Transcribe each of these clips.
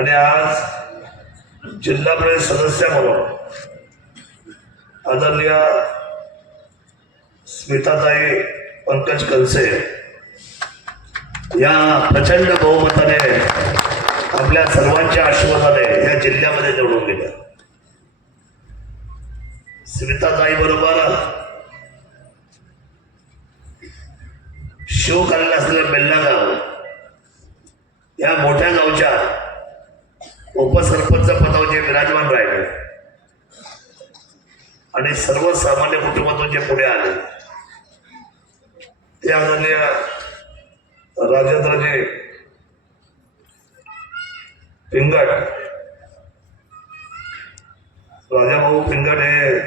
आणि आज जिल्हा परिषद सदस्य म्हणून आदरणीय स्मिताताई पंकज कलसे या प्रचंड बहुमताने आपल्या सर्वांच्या आशीर्वादाने या जिल्ह्यामध्ये निवडून गेल्या. स्मिताताई बरोबर शिवकालीन असलेल्या बेल्ला गाव या मोठ्या गावच्या उपसरपंच पदावर जे विराजमान राहिले. आणि सर्वसामान्य कुटुंबातून जे पुढे आले ते आदरणीय राजेंद्रजी पिंगट राजाभाऊ पिंगट हे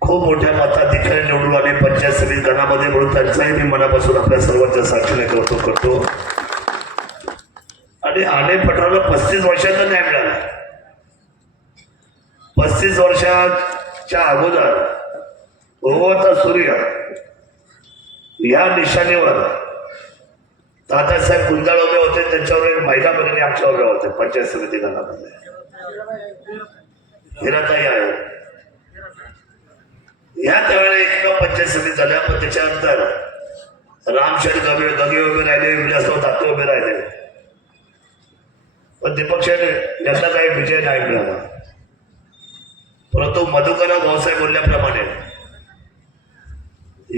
खूप मोठ्या मताधिकारी निवडून आले. पंचायत समिती गणामध्ये म्हणून त्यांचाही मी मनापासून आपल्या सर्वांच्या साक्षीने करतो करतो. आणि आले पठाराला पस्तीस वर्षाचा न्याय मिळाला. पस्तीस वर्षाच्या अगोदर भगवंत सूर्य या निशाणीवर दादासाहेब गुंजाळ उभे होते त्यांच्यावर एक महिला भगिनी आमच्या उभ्या होते पंचायत समिती गणामध्ये हिराताई आहे. ह्या त्यावेळेला एकमेव पंचायत समिती झाल्या पण त्याच्यानंतर रामशेठ गगे गगे उभे राहिले विलासराव दाते उभे राहिले. पण ते पक्षाने त्याचा काही विजय नाही मिळाला. परंतु मधुकरराव भाऊसाहेब बोलल्याप्रमाणे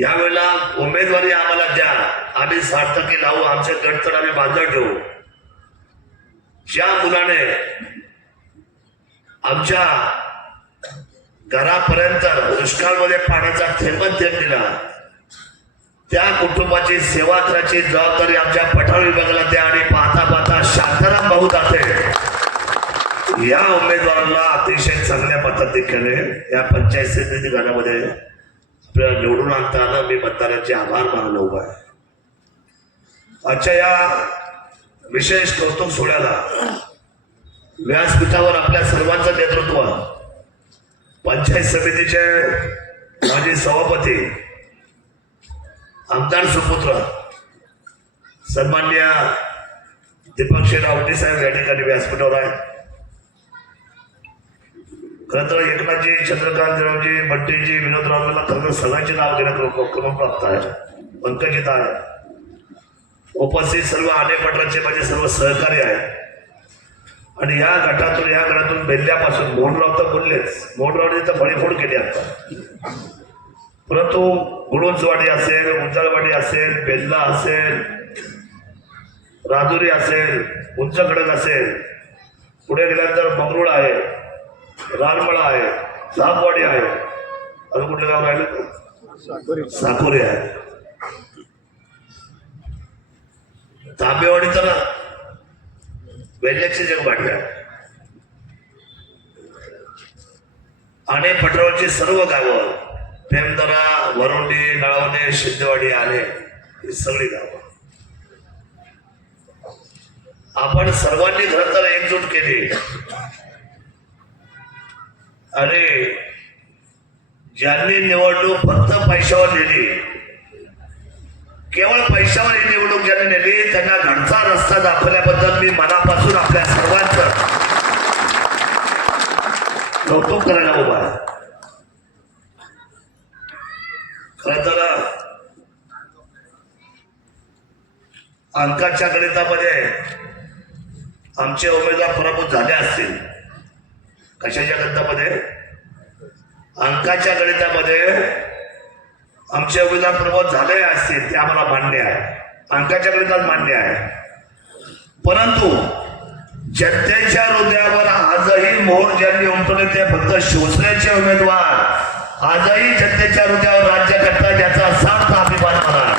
यावेळेला उमेदवारी आम्हाला द्या. आम्ही सार्थकी लावू आमचे गट आम्ही बांधत ठेवू. ज्या मुलाने आमच्या घरापर्यंत दुष्काळमध्ये पाण्याचा थेंबत थेंब दिला त्या कुटुंबाची सेवा करायची जबाबदारी आमच्या पठार विभागाला द्या आणि पाहता भाऊ जाते या उमेदवाराला अतिशय चांगल्या पद्धतीने या पंचायत समिती गटामध्ये निवडून आणताना मी मतदारांचे आभार मानलो उभा आहे. आजच्या या विशेष कौतुक सोहळ्याला व्यासपीठावर आपल्या सर्वांचं नेतृत्व पंचायत समितीचे माजी सभापती आमदार सुपुत्र सन्मान्य दीपक शेठ साहेब या ठिकाणी व्यासपीठावर आहे. खरं तर एकनाथजी चंद्रकांत देवजी बट्टीजी विनोदरावला खरं तर सगळ्यांचे नाव घेणं क्रम- क्रमप्राप्त आहे. पंकजित आहे. उपस्थित सर्व आले पटराचे माझे सर्व सहकारी आहेत आणि या गटातून या गटातून बेल्ल्यापासून मोडराव तर बोललेच. मोहनरावने तर फळीफोड केली आता. परंतु गुणोजवाडी असेल उंचाळवाडी असेल बेल्ला असेल राजुरी असेल उंच खडक असेल पुढे गेल्यानंतर मंगरुळ आहे रानमळा आहे सापवाडी आहे. अजून कुठलं गाव राहिलं? साकोरी. आहे. तांबेवाडी तर वेल्ल्याचे जग वाटलं आणि पटरावची सर्व गावं पेमदरा वरोंडी नळवणे शिंदेवाडी आले ही सगळी गावं. आपण सर्वांनी खरं तर एकजूट केली. आणि ज्यांनी निवडणूक फक्त पैशावर नेली केवळ पैशावर ही निवडणूक ज्यांनी नेली त्यांना घरचा रस्ता दाखवल्याबद्दल मी मनापासून आपल्या सर्वांचं कौतुक करायला उभा खर तर अंकाच्या गणितामध्ये आमचे उमेदवार पराभूत झाले असतील. कशाच्या गणितामध्ये अंकाच्या गणितामध्ये आमचे उमेदवार प्रभाव झाले असतील ते आम्हाला मान्य आहे. अंकाच्या गणितात मान्य आहे. परंतु जनतेच्या हृदयावर आजही मोहर ज्यांनी उमटवले ते फक्त शिवसेनेचे उमेदवार. आजही जनतेच्या हृदयावर राज्य करतात याचा सार्थ अभिमान मला.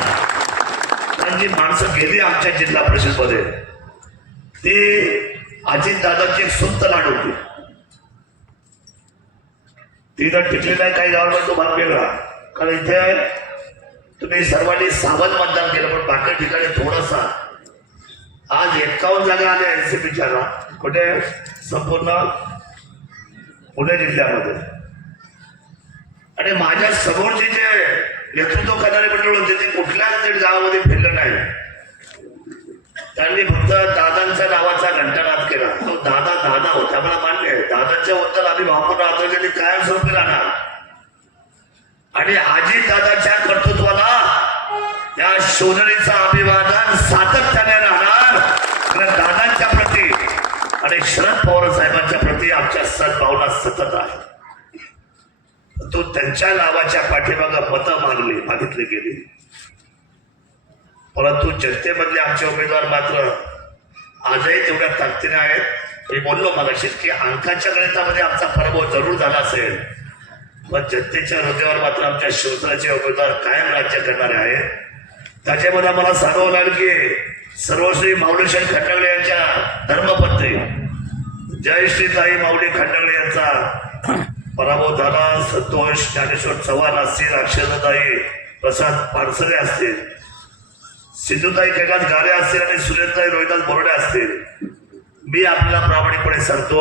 कारण जी माणसं गेली आमच्या जिल्हा परिषदमध्ये. ती अजित दादाची एक सुप्त लाट होती. ती तर टिकली नाही काही गावाला तो भाग वेगळा. कारण इथे तुम्ही सर्वांनी सावध मतदान केलं पण बाकी ठिकाणी थोडासा आज एक्कावन्न जागा आल्या एनसीपीच्या कुठे? संपूर्ण पुणे जिल्ह्यामध्ये. आणि माझ्या समोरचे जे नेतृत्व करणारे मंडळ होते ते कुठल्याच गावामध्ये फिरलं नाही. त्यांनी फक्त दादांच्या नावाचा घंटानाद केला. तो दादा दादा होता मला मान्य आहे. दादाच्या बद्दल आम्ही महापूर कायम कायमस्वरूपी राहणार. आणि आजी दादाच्या कर्तृत्वाला या शोधणीचा अभिवादन सातत्याने राहणार. कारण दादांच्या प्रती आणि शरद पवार साहेबांच्या प्रती आमच्या सद्भावना सतत आहे. तो त्यांच्या नावाच्या पाठीमागं मतं मागली मागितली गेली. परंतु जनतेमधले आमचे उमेदवार मात्र आजही तेवढ्या ताकदीने आहेत. मी बोललो मगाशी की अंकाच्या गणितामध्ये आमचा पराभव जरूर झाला असेल. पण जनतेच्या हृदयावर मात्र आमच्या शिवसेनेचे उमेदवार कायम राज्य करणारे आहेत. त्याच्यामध्ये आम्हाला सांगावं लागेल की सर्वश्री माऊलीशन खंडागळे यांच्या धर्मपत्नी जय श्री ताई माऊली खंडागळे यांचा पराभव झाला. संतोष ज्ञानेश्वर चव्हाण असतील अक्षरताई प्रसाद पानसरे असतील. सिंधुताई कैलास गारे असतील आणि सुरेशताई रोहिदास बोरडे असतील मी आपल्याला प्रामाणिकपणे सांगतो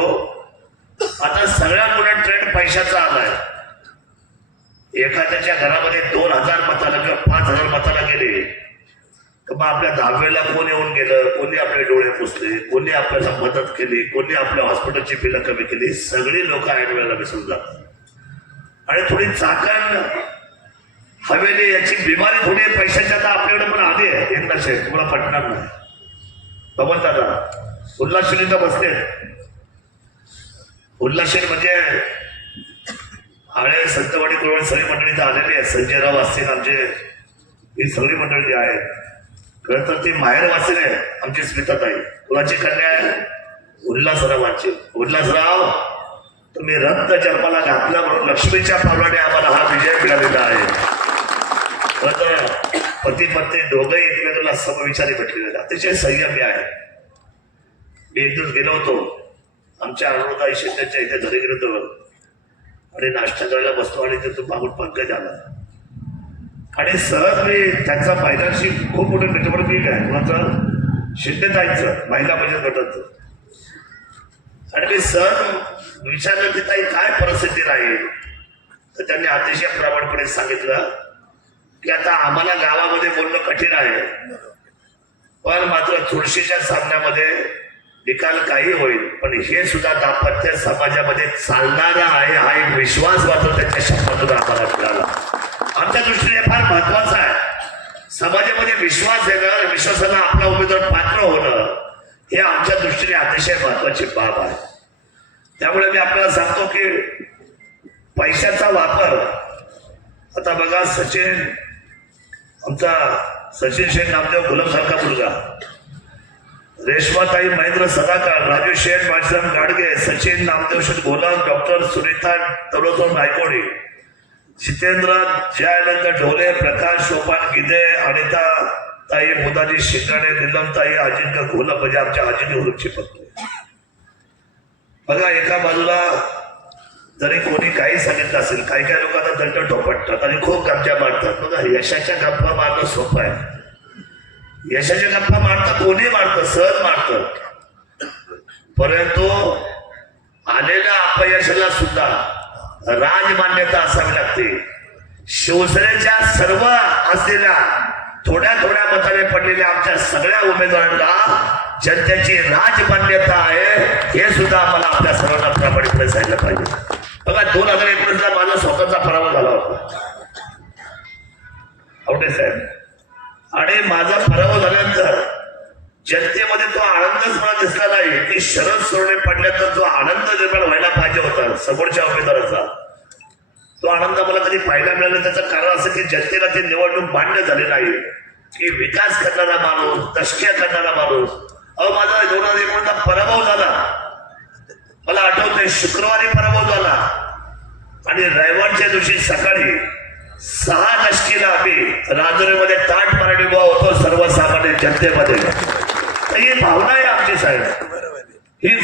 आता सगळ्या पुढे ट्रेंड पैशाचा आलाय. एखाद्याच्या घरामध्ये दोन हजार मताला किंवा पाच हजार मताला गेले तर मग आपल्या दहावेला कोण येऊन गेलं कोणी आपले डोळे पुसले कोणी आपल्याला मदत केली कोणी आपल्या हॉस्पिटलची बिलं कमी केली सगळी लोक ऐन वेळेला विसरून जातात. आणि थोडी चाकण हवेली याची बिमारी थोडी आहे, पैशाची आता आपल्याकडे पण आली आहे. एक लक्षात तुम्हाला पटणार नाही. बघत दादा उल्हासशील तर बसले. उल्हासशील म्हणजे आळे संतवाडी कुरवण सगळी मंडळी तर आलेली आहे संजयराव असतील आमचे. ही सगळी मंडळी जी आहेत. खरं तर ती माहेर वाचले आहे आमची स्मिताताई. कुणाची कन्या आहे? उल्हासरावांची. उल्हासराव तुम्ही रक्त जन्माला घातला म्हणून लक्ष्मीच्या पावलाने आम्हाला हा विजय मिळालेला आहे. पती पत्नी दोघंही एकमेकांना समविचारी भेटलेले. अतिशय संयमी आहे. मी इथून गेलो होतो. आमच्या अरुणदाई शिंदेच्या इथे घरी गेलो होतो. आणि नाश्ता करायला बसतो आणि तिथून मागून पंकज आला. आणि सहज मी त्यांचा महिलांशी खूप मोठं काय आहे. शिंदे जायचं महिला बचत गटाचं. आणि मी सहज विचारलं की ताई काय परिस्थिती राहील? तर त्यांनी अतिशय प्रामाणपणे सांगितलं की आता आम्हाला गावामध्ये बोलणं कठीण आहे. पण मात्र तुळशीच्या सामन्यामध्ये निकाल काही होईल. पण हे सुद्धा दाम्पत्य समाजामध्ये चालणारा आहे हा एक विश्वास मात्र त्याच्या शब्दातून आम्हाला मिळाला. आमच्या दृष्टीने फार महत्वाचं आहे. समाजामध्ये विश्वास येणं विश्वासाला आपला उमेदवार पात्र होणं हे आमच्या दृष्टीने अतिशय महत्वाची बाब आहे. त्यामुळे मी आपल्याला सांगतो की पैशाचा वापर आता बघा सचिन आमचा सचिन शेठ नामदेव गुलाबसारखा मुलगा. रेश्माताई महेंद्र सदाकार राजू शेठ माजराम गाडगे सचिन नामदेव शेठ गोलाम डॉक्टर सुनीता तरोतम नायकोडी जितेंद्र जयानंद ढोले प्रकाश सोपान गिदे अनिता ताई मुदाजी शिंगाणे निलमताई अजिंक्य घोलप म्हणजे आमच्या अजिंक्य हुरूपची पत्नी. बघा एका बाजूला जरी कोणी काही सांगितलं असेल काही काही लोक आता दंड ठोपटतात आणि खूप गप्प्या मारतात. बघा यशाच्या गप्पा मारणं सोपं आहे. यशाच्या गप्पा मारतं कोणी मारतं? सहज मारतं परंतु आलेल्या अपयशाला सुद्धा राजमान्यता असावी लागते. शिवसेनेच्या सर्व असलेल्या थोड्या थोड्या मताने पडलेल्या आमच्या सगळ्या उमेदवारांना जनतेची राजमान्यता आहे हे सुद्धा आम्हाला आपल्या सर्वांना प्रामाणिकपणे सांगितलं पाहिजे. बघा दोन हजार एक पर्यंत माझा स्वतःचा पराभव झाला होता. आवडे साहेब. आणि माझा पराभव झाल्यानंतर जनतेमध्ये तो आनंदच मला दिसला नाही. की शरद सोडणे पडल्यानंतर जो आनंद निर्माण व्हायला पाहिजे होता समोरच्या उमेदवाराचा तो आनंद मला कधी पाहायला मिळाला त्याचं कारण असं की जनतेला ते निवडणूक मान्य झाले नाही. की विकास करणारा माणूस तशक्या करणारा माणूस. अहो माझा दोन हजार एकोणीसचा पराभव झाला. मला आठवतंय शुक्रवारी पराभव झाला. आणि रविवारच्या दिवशी सकाळी सहा दशकीला आम्ही राजुरीमध्ये ताट मराठी उभा होतो सर्वसामान्य जनतेमध्ये. ही भावना आहे आमची साहेब. ही